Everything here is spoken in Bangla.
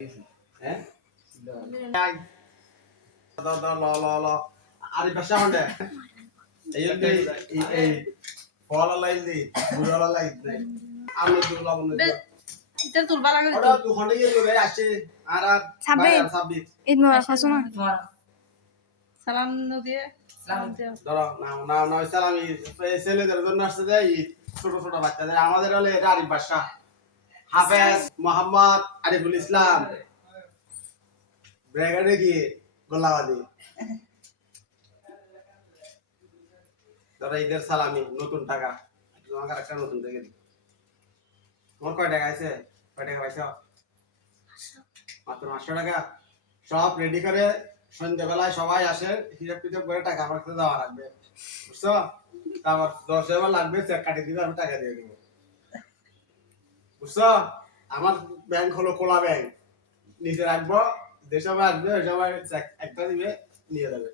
হ্যাঁ আরে বাসা হন্ডে এই ফল লাইল দি বুড়া লাইল দি আলো দুলা বন্ধ এটা তুলবা লাগে ওটা তুই হন্ডে গিয়ে আসে আর আর 26 ঈদ মোবারক হাসনা সালাম দিয়ে সালাম দিয়ে ধরো না সালামি ছেলেদের জন্য আসছে যে ছোট ছোট বাচ্চাদের আমাদের হলে এটা আরিফ বাদশা হাফেজ মোহাম্মদ আরিফুল ইসলাম ব্র্যাকেটে কি গোলাবাদি ধরো ঈদের সালামি নতুন টাকা তোমাকে একটা নতুন থেকে দিই তোমার কয় টাকা আছে কয় টাকা পাইছো মাত্র 500 টাকা সব রেডি করে সন্ধ্যাবেলায় সবাই আসে হিসাব টিসাব করে টাকা আমার কাছে দেওয়া লাগবে বুঝছো তারপর 10 লাগবে চেক কাটি দিবে আমি টাকা দিয়ে দেবো বুঝছো আমার ব্যাংক হলো কোলা ব্যাংক নিচে রাখবো যে সবাই আসবে ওই সবাই চেক একটা দিবে নিয়ে যাবে